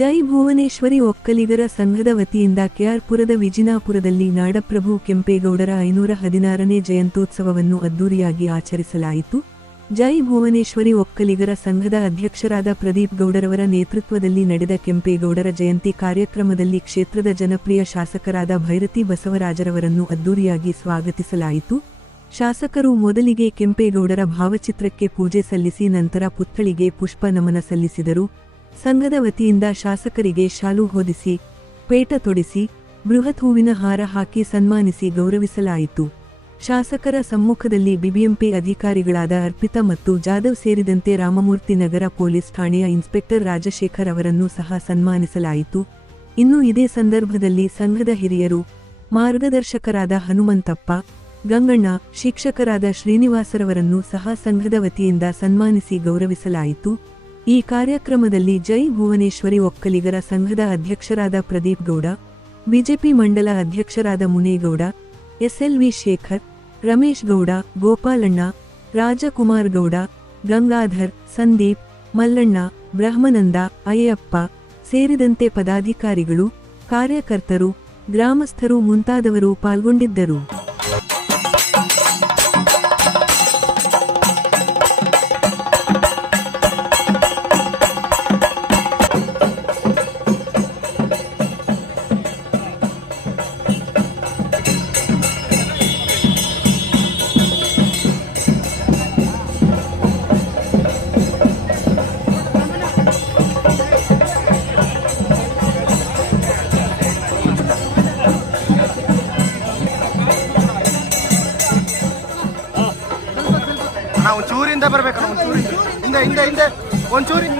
ಜೈ ಭುವನೇಶ್ವರಿ ಒಕ್ಕಲಿಗರ ಸಂಘದ ವತಿಯಿಂದ ಕೆಆರ್ಪುರದ ವಿಜಿನಾಪುರದಲ್ಲಿ ನಾಡಪ್ರಭು ಕೆಂಪೇಗೌಡರ 516ನೇ ಜಯಂತ್ಯೋತ್ಸವವನ್ನು ಅದ್ದೂರಿಯಾಗಿ ಆಚರಿಸಲಾಯಿತು. ಜೈ ಭುವನೇಶ್ವರಿ ಒಕ್ಕಲಿಗರ ಸಂಘದ ಅಧ್ಯಕ್ಷರಾದ ಪ್ರದೀಪ್ ಗೌಡರವರ ನೇತೃತ್ವದಲ್ಲಿ ನಡೆದ ಕೆಂಪೇಗೌಡರ ಜಯಂತಿ ಕಾರ್ಯಕ್ರಮದಲ್ಲಿ ಕ್ಷೇತ್ರದ ಜನಪ್ರಿಯ ಶಾಸಕರಾದ ಭೈರತಿ ಬಸವರಾಜರವರನ್ನು ಅದ್ದೂರಿಯಾಗಿ ಸ್ವಾಗತಿಸಲಾಯಿತು. ಶಾಸಕರು ಮೊದಲಿಗೆ ಕೆಂಪೇಗೌಡರ ಭಾವಚಿತ್ರಕ್ಕೆ ಪೂಜೆ ಸಲ್ಲಿಸಿ ನಂತರ ಪುತ್ಥಳಿಗೆ ಪುಷ್ಪ ನಮನ ಸಲ್ಲಿಸಿದರು. ಸಂಘದ ವತಿಯಿಂದ ಶಾಸಕರಿಗೆ ಶಾಲು ಹೊದಿಸಿ, ಪೇಟ ತೊಡಿಸಿ, ಬೃಹತ್ ಹೂವಿನ ಹಾರ ಹಾಕಿ ಸನ್ಮಾನಿಸಿ ಗೌರವಿಸಲಾಯಿತು. ಶಾಸಕರ ಸಮ್ಮುಖದಲ್ಲಿ ಬಿಬಿಎಂಪಿ ಅಧಿಕಾರಿಗಳಾದ ಅರ್ಪಿತಾ ಮತ್ತು ಜಾಧವ್ ಸೇರಿದಂತೆ ರಾಮಮೂರ್ತಿ ನಗರ ಪೊಲೀಸ್ ಠಾಣೆಯ ಇನ್ಸ್ಪೆಕ್ಟರ್ ರಾಜಶೇಖರ್ ಅವರನ್ನು ಸಹ ಸನ್ಮಾನಿಸಲಾಯಿತು. ಇನ್ನು ಇದೇ ಸಂದರ್ಭದಲ್ಲಿ ಸಂಘದ ಹಿರಿಯರು, ಮಾರ್ಗದರ್ಶಕರಾದ ಹನುಮಂತಪ್ಪ, ಗಂಗಣ್ಣ, ಶಿಕ್ಷಕರಾದ ಶ್ರೀನಿವಾಸರವರನ್ನು ಸಹ ಸಂಘದ ವತಿಯಿಂದ ಸನ್ಮಾನಿಸಿ ಗೌರವಿಸಲಾಯಿತು. ಈ ಕಾರ್ಯಕ್ರಮದಲ್ಲಿ ಜೈ ಭುವನೇಶ್ವರಿ ಒಕ್ಕಲಿಗರ ಸಂಘದ ಅಧ್ಯಕ್ಷರಾದ ಪ್ರದೀಪ್ ಗೌಡ, ಬಿಜೆಪಿ ಮಂಡಲ ಅಧ್ಯಕ್ಷರಾದ ಮುನೇಗೌಡ, ಎಸ್ಎಲ್ವಿ ಶೇಖರ್, ರಮೇಶ್ ಗೌಡ, ಗೋಪಾಲಣ್ಣ, ರಾಜಕುಮಾರ್ ಗೌಡ, ಗಂಗಾಧರ್, ಸಂದೀಪ್, ಮಲ್ಲಣ್ಣ, ಬ್ರಹ್ಮನಂದ, ಅಯ್ಯಪ್ಪ ಸೇರಿದಂತೆ ಪದಾಧಿಕಾರಿಗಳು, ಕಾರ್ಯಕರ್ತರು, ಗ್ರಾಮಸ್ಥರು ಮುಂತಾದವರು ಪಾಲ್ಗೊಂಡಿದ್ದರು. ಒಂಚೂರಿಂದ ಬರ್ಬೇಕು, ಒಂಚೂರಿಂದ ಹಿಂದೆ ಹಿಂದೆ ಹಿಂದೆ ಒಂಚೂರಿ.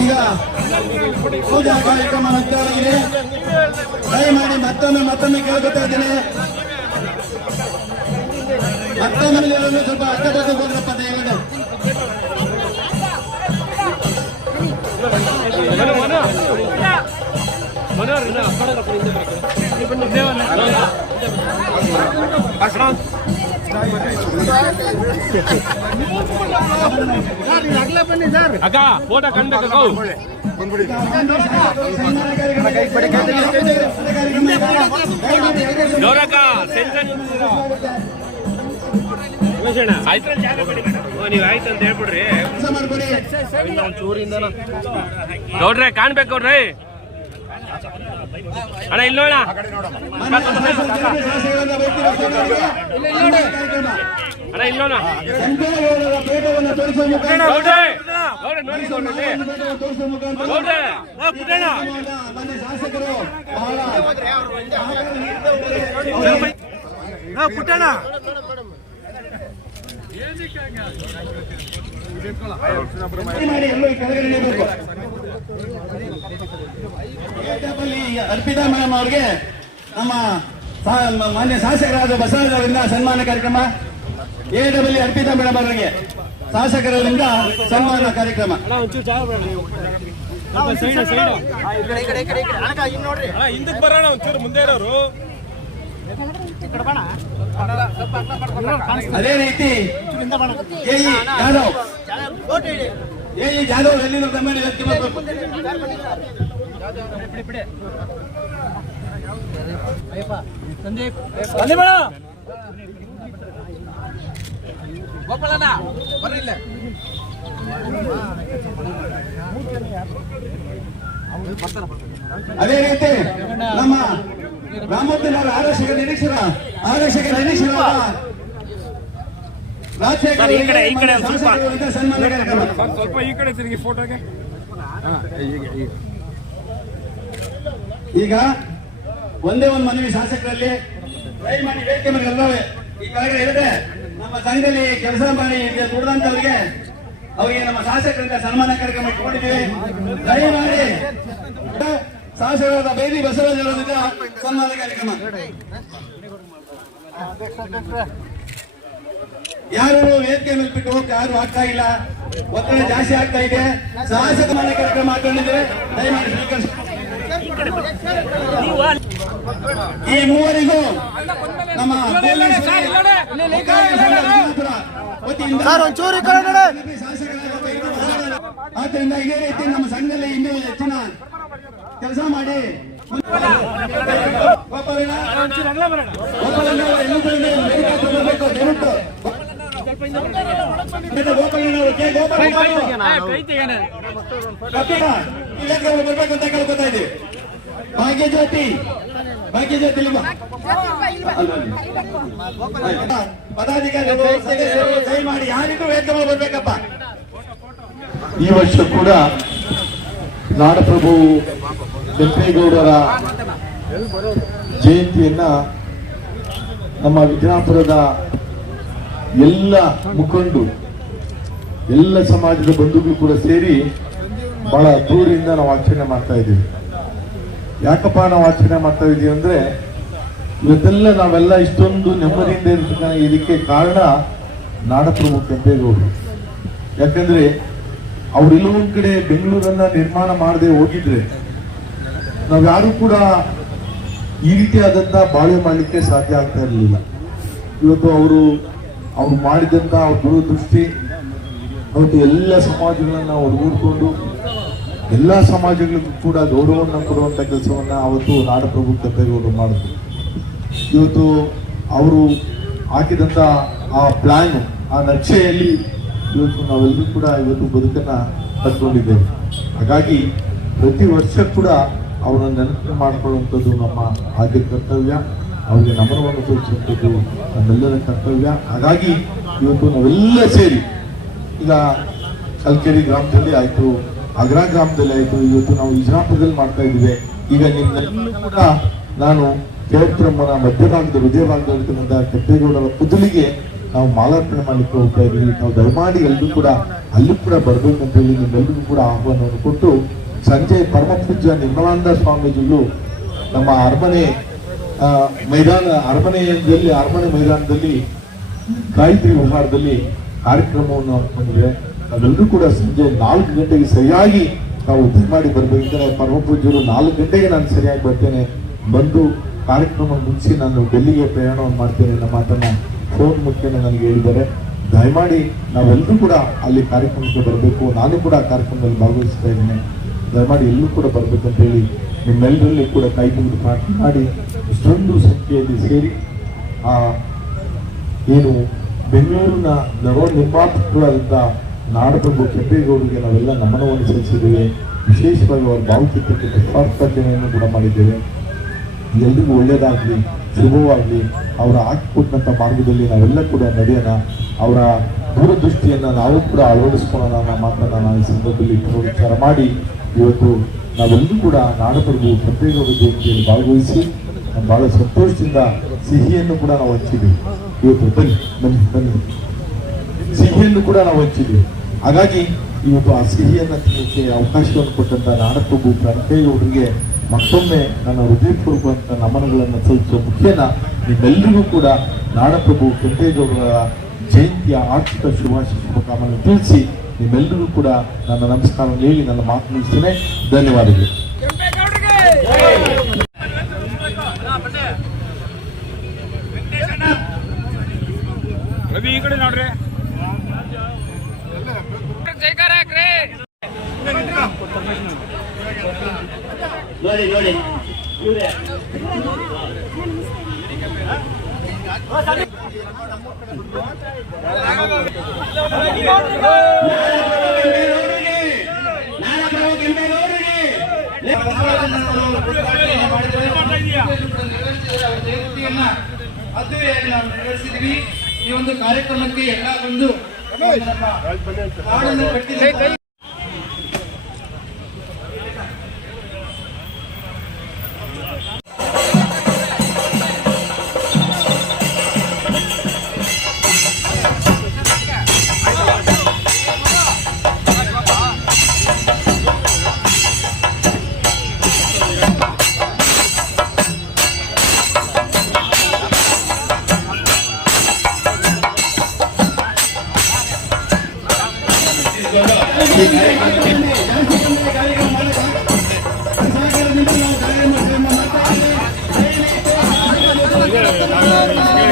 ಈಗ ಪೂಜಾ ಕಾರ್ಯಕ್ರಮ ಮುಕ್ತಾಯವಾಗಿದೆ. ದಯಮಾಡಿ ಮತ್ತೊಮ್ಮೆ ಕೇಳ್ಕೊತಾ ಇದ್ದೇನೆ. ಮತ್ತೊಮ್ಮೆ ಸ್ವಲ್ಪ ಅಕ್ಕಪಕ್ಕ ಹೋಗ್ರಪ್ಪ ದಯವಿಟ್ಟು. ಅಕ್ಕ ಫೋಟೋ ಕಂಡ್ಬೇಕು. ನೀವು ಆಯ್ತು ಅಂತ ಹೇಳ್ಬಿಡ್ರಿ. ಒಂಚೂರಿಂದ ನೋಡ್ರಿ ಕಾಣ್ಬೇಕು ನೋಡ್ರಿ. ಅಣ್ಣ ಇಲ್ಲಿ ನೋಡ ಅಣ್ಣ ಇಲ್ಲಿ ನೋಡ ಪುಟ್ಟಣ ಅರ್ಪಿತಾ ಮೇಡಮ್ ಅವರಿಗೆ ನಮ್ಮ ಮಾನ್ಯ ಶಾಸಕರಾದ ಬಸವರಾಜ್ ಅವರಿಂದ ಸನ್ಮಾನ ಕಾರ್ಯಕ್ರಮ. ಎಡಬ್ಲ್ಯೂ ಅರ್ಪಿತಾ ಮೇಡಮ್ ಅವರಿಗೆ ಶಾಸಕರಿಂದ ಸನ್ಮಾನ ಕಾರ್ಯಕ್ರಮ. ಹಿಂದಕ್ಕೆ ಬರೋಣ, ಒಂಚೂರು ಮುಂದೆ ಇರೋರು. ಅದೇ ರೀತಿ ಜಾಧವ್ ಎಲ್ಲಿಂದ ತಮ್ಮಲ್ಲಿ ವ್ಯಕ್ತಿ ಮಾಡಬೇಕು. ಅದೇ ರೀತಿ ನಮ್ಮ ರಾಮೋದ್ದಿನವರ ಆರಕ್ಷಕ ನಿರೀಕ್ಷರ ಸನ್ಮಾನ ಕಾರ್ಯಕ್ರಮ. ಸ್ವಲ್ಪ ಈ ಕಡೆ ತಿರುಗಿ ಫೋಟೋಗೆ. ಈಗ ಒಂದೇ ಒಂದು ಮನವಿ ಶಾಸಕರಲ್ಲಿ, ದಯಮಾಡಿ ವೇದಿಕೆ ಮೇಲೆ ಎಲ್ಲವೇ ಈ ಕೆಳಗಡೆ ಇರುತ್ತೆ. ನಮ್ಮ ಸಂಘದಲ್ಲಿ ಕೆಲಸ ಮಾಡಿ ದುಡಿದಂತವರಿಗೆ ಅವರಿಗೆ ನಮ್ಮ ಶಾಸಕರಿಂದ ಸನ್ಮಾನ ಕಾರ್ಯಕ್ರಮ ಇಟ್ಕೊಂಡಿದ್ದೀವಿ. ದಯಮಾಡಿ ಶಾಸಕರಾದ ಬೇದಿ ಬಸವರಾಜ್ ಅವರಿಂದ ಸನ್ಮಾನ ಕಾರ್ಯಕ್ರಮ. ಯಾರು ವೇದಿಕೆ ಮೇಲೆ ಬಿಟ್ಟು ಹೋಗಕ್ಕೆ ಯಾರು ಆಗ್ತಾ ಇಲ್ಲ, ಒತ್ತಡ ಜಾಸ್ತಿ ಆಗ್ತಾ ಇದೆ. ಶಾಸಕ ಸನ್ಮಾನ ಕಾರ್ಯಕ್ರಮ ಮಾಡ್ಕೊಂಡಿದ್ದೇವೆ. ದಯಮಾಡಿ ಸ್ವೀಕರಿಸಿ. ಈ ಮೂವರಿಗೂ ನಮ್ಮ ಸರ್ ಒಂಚೂರು ಈ ಕಡೆ ನೋಡಿ. ಆದ್ದರಿಂದ ಇದೇ ರೀತಿ ನಮ್ಮ ಸಂಘದಲ್ಲಿ ಇನ್ನೂ ಹೆಚ್ಚಿನ ಕೆಲಸ ಮಾಡಿ ಬರ್ಬೇಕು ಅಂತ ಕೇಳ್ಕೊತಾ ಇದ್ದೀವಿ. ಭಾಗ್ಯಜ್ಯೋತಿ ಪದಾಧಿಕಾರಿಗಳು ಸದಸ್ಯರು ದಯಮಾಡಿ ಯಾರಿಗೂ ವೇದಿಕೆ ಬರ್ಬೇಕಪ್ಪ. ಈ ವರ್ಷ ಕೂಡ ನಾಡಪ್ರಭು ಕೆಂಪೇಗೌಡರ ಜಯಂತಿಯನ್ನ ನಮ್ಮ ವಿಜಯಪುರದ ಎಲ್ಲ ಮುಖಂಡು, ಎಲ್ಲ ಸಮಾಜದ ಬಂಧುಗಳು ಕೂಡ ಸೇರಿ ಬಹಳ ದೂರದಿಂದ ನಾವು ಆಚರಣೆ ಮಾಡ್ತಾ ಇದ್ದೀವಿ. ಯಾಕಪ್ಪ ನಾವು ಆಚರಣೆ ಮಾಡ್ತಾ ಇದೀವಿ ಅಂದ್ರೆ, ಇವತ್ತೆಲ್ಲ ನಾವೆಲ್ಲ ಇಷ್ಟೊಂದು ನೆಮ್ಮದಿಯಿಂದ ಇರ್ತಕ್ಕಂಥ ಇದಕ್ಕೆ ಕಾರಣ ನಾಡಪ್ರಭು ಕೆಂಪೇಗೌಡರು. ಯಾಕಂದ್ರೆ ಅವ್ರೆಲ್ಲ ಒಂದ್ ಕಡೆ ಬೆಂಗಳೂರನ್ನ ನಿರ್ಮಾಣ ಮಾಡದೆ ಹೋಗಿದ್ರೆ ನಾವ್ಯಾರು ಕೂಡ ಈ ರೀತಿಯಾದಂತ ಬಾಳ್ವೆ ಮಾಡಲಿಕ್ಕೆ ಸಾಧ್ಯ ಆಗ್ತಾ ಇರಲಿಲ್ಲ. ಇವತ್ತು ಅವರು ಮಾಡಿದಂತ ಅವ್ರ ದೂರದೃಷ್ಟಿ ಅವತ್ತು ಎಲ್ಲ ಸಮಾಜಗಳನ್ನ ಒಳಗೂಡಿಕೊಂಡು ಎಲ್ಲ ಸಮಾಜಗಳಿಗೂ ಕೂಡ ಗೌರವವನ್ನು ಕೊಡುವಂತ ಕೆಲಸವನ್ನ ಅವತ್ತು ನಾಡಪ್ರಭು ಕೆಂಪೇಗೌಡರು ಮಾಡಿದ್ರು. ಇವತ್ತು ಅವರು ಹಾಕಿದಂತ ಆ ಪ್ಲಾನ್, ಆ ನಕ್ಷೆಯಲ್ಲಿ ಇವತ್ತು ನಾವೆಲ್ಲರೂ ಕೂಡ ಇವತ್ತು ಬದುಕನ್ನ ಕಟ್ಕೊಂಡಿದ್ದೇವೆ. ಹಾಗಾಗಿ ಪ್ರತಿ ವರ್ಷ ಕೂಡ ಅವರನ್ನು ನೆನಪು ಮಾಡಿಕೊಳ್ಳುವಂಥದ್ದು ನಮ್ಮ ಆದ್ಯ ಕರ್ತವ್ಯ, ಅವರಿಗೆ ನಮನವನ್ನು ತೋರಿಸುವಂಥದ್ದು ನಮ್ಮೆಲ್ಲರ ಕರ್ತವ್ಯ. ಹಾಗಾಗಿ ಇವತ್ತು ನಾವೆಲ್ಲ ಸೇರಿ, ಈಗ ಕಲ್ಕೆರೆ ಗ್ರಾಮದಲ್ಲಿ ಆಯ್ತು, ಅಗ್ರಾ ಗ್ರಾಮದಲ್ಲಿ ಆಯ್ತು, ಇವತ್ತು ನಾವು ವಿಜಯಪುರದಲ್ಲಿ ಮಾಡ್ತಾ ಇದ್ದೀವಿ. ಈಗ ನಿಮ್ಮೆಲ್ಲರೂ ಕೂಡ ನಾನು ಕೇವತ್ರಮ್ಮನ ಮಧ್ಯಭಾಗದ ಹೃದಯ ಭಾಗದಲ್ಲಿರ್ತಕ್ಕಂಥ ಕೆಂಪೇಗೌಡರ ಪುದಲಿಗೆ ನಾವು ಮಾಲಾರ್ಪಣೆ ಮಾಡ್ಲಿಕ್ಕೆ ಹೋಗ್ತಾ ಇದ್ದೀವಿ. ನಾವು ದಯಮಾಡಿ ಎಲ್ಲರೂ ಕೂಡ ಅಲ್ಲಿ ಕೂಡ ಬರ್ಬೇಕು ಅಂತ ಹೇಳಿ ನಿಮ್ಮೆಲ್ಲರಿಗೂ ಕೂಡ ಆಹ್ವಾನವನ್ನು ಕೊಟ್ಟು, ಸಂಜೆ ಪರಮ ಪೂಜ್ಯ ನಿರ್ಮಲಾನಂದ ಸ್ವಾಮೀಜಿಗಳು ನಮ್ಮ ಅರಮನೆ ಮೈದಾನದಲ್ಲಿ ಗಾಯತ್ರಿ ವಿಹಾರದಲ್ಲಿ ಕಾರ್ಯಕ್ರಮವನ್ನು ಹಾಕೊಂಡಿದ್ರೆ ನಾವೆಲ್ಲರೂ ಕೂಡ ಸಂಜೆ 4 ಗಂಟೆಗೆ ಸರಿಯಾಗಿ ನಾವು ದಯಮಾಡಿ ಬರ್ಬೇಕಂದ್ರೆ ಪರಮ ಪೂಜ್ಯರು 4 ಗಂಟೆಗೆ ನಾನು ಸರಿಯಾಗಿ ಬರ್ತೇನೆ, ಬಂದು ಕಾರ್ಯಕ್ರಮ ಮುಗಿಸಿ ನಾನು ಡೆಲ್ಲಿಗೆ ಪ್ರಯಾಣವನ್ನು ಮಾಡ್ತೇನೆ ನಮ್ಮ ಮಾತನ್ನ ಫೋನ್ ಮುಖೇನ ನನಗೆ ಹೇಳಿದ್ದಾರೆ. ದಯಮಾಡಿ ನಾವೆಲ್ಲರೂ ಕೂಡ ಅಲ್ಲಿ ಕಾರ್ಯಕ್ರಮಕ್ಕೆ ಬರಬೇಕು. ನಾನು ಕೂಡ ಕಾರ್ಯಕ್ರಮದಲ್ಲಿ ಭಾಗವಹಿಸ್ತಾ ಇದ್ದೇನೆ. ದಯಮಾಡಿ ಎಲ್ಲರೂ ಕೂಡ ಬರ್ಬೇಕಂತ ಹೇಳಿ ನಿಮ್ಮೆಲ್ಲರಲ್ಲಿ ಕೂಡ ಕೈ ಮುಗಿದು ಪ್ರಾರ್ಥನೆ ಮಾಡಿ ಇಷ್ಟೊಂದು ಸಂಖ್ಯೆಯಲ್ಲಿ ಸೇರಿ ಏನು ಬೆಂಗಳೂರಿನ ನವ ನಿರ್ಮಾಪಕರಾದಂಥ ನಾಡಪ್ರಭು ಕೆಂಪೇಗೌಡರಿಗೆ ನಾವೆಲ್ಲ ನಮನವನ್ನು ಸಲ್ಲಿಸಿದ್ದೇವೆ. ವಿಶೇಷವಾಗಿ ಅವರ ಭಾವಚಿತ್ರಕ್ಕೆ ಪುಷ್ಪಾರ್ಪಣೆಯನ್ನು ಕೂಡ ಮಾಡಿದ್ದೇವೆ. ಎಲ್ರಿಗೂ ಒಳ್ಳೆಯದಾಗಲಿ, ಶುಭವಾಗಲಿ. ಅವರ ಹಾಕಿಕೊಟ್ಟಂಥ ಮಾರ್ಗದಲ್ಲಿ ನಾವೆಲ್ಲ ಕೂಡ ನಡೆಯೋಣ. ಅವರ ದೂರದೃಷ್ಟಿಯನ್ನು ನಾವು ಕೂಡ ಅಳವಡಿಸ್ಕೊಳ್ಳೋಣ ಅನ್ನೋ ಮಾತನ್ನು ನಾನು ಈ ಸಂದರ್ಭದಲ್ಲಿ ವಿಚಾರ ಮಾಡಿ ಇವತ್ತು ನಾವೆಲ್ಲರೂ ಕೂಡ ನಾಡಪ್ರಭು ಕೆಂಪೇಗೌಡ ಜಯಂತಿಯಲ್ಲಿ ಭಾಗವಹಿಸಿ ಬಹಳ ಸಂತೋಷದಿಂದ ಸಿಹಿಯನ್ನು ಕೂಡ ನಾವು ಹಂಚಿದ್ದೀವಿ. ಇವತ್ತು ಬನ್ನಿ ಸಿಹಿಯನ್ನು ಕೂಡ ನಾವು ಹಂಚಿದ್ದೀವಿ. ಹಾಗಾಗಿ ಇವತ್ತು ಆ ಸಿಹಿಯನ್ನು ತಿನ್ನೋಕ್ಕೆ ಅವಕಾಶವನ್ನು ಕೊಟ್ಟಂತ ನಾಡಪ್ರಭು ಕೆಂಪೇಗೌಡರಿಗೆ ಮತ್ತೊಮ್ಮೆ ನನ್ನ ಹೃದಯಪೂರ್ವಕ ನಮನಗಳನ್ನು ಸಲ್ಲಿಸುವ ಮುಖೇನ ನಿಮ್ಮೆಲ್ಲರಿಗೂ ಕೂಡ ನಾಡಪ್ರಭು ಕೆಂಪೇಗೌಡರ ಜಯಂತಿಯ ಆರ್ಥಿಕ ಶುಭಕಾಮನೆ ತಿಳಿಸಿ ನಿಮ್ಮೆಲ್ಲರಿಗೂ ಕೂಡ ನನ್ನ ನಮಸ್ಕಾರವನ್ನು ಹೇಳಿ ನನ್ನ ಮಾತು ಮುಗಿಸ್ತೇನೆ. ಧನ್ಯವಾದಗಳು. ಈ ಕಡೆ ನೋಡ್ರಿ. ನೋಡಿ ಅದ್ದೂರಿಯಾಗಿ ನಾವು ನೆರವೇರಿಸಿದ್ವಿ. ಈ ಒಂದು ಕಾರ್ಯಕ್ರಮಕ್ಕೆ ಎಲ್ಲ ಬಂದು ಹಾಡನ್ನು ಕಟ್ಟಿದ ಕೇಳಿ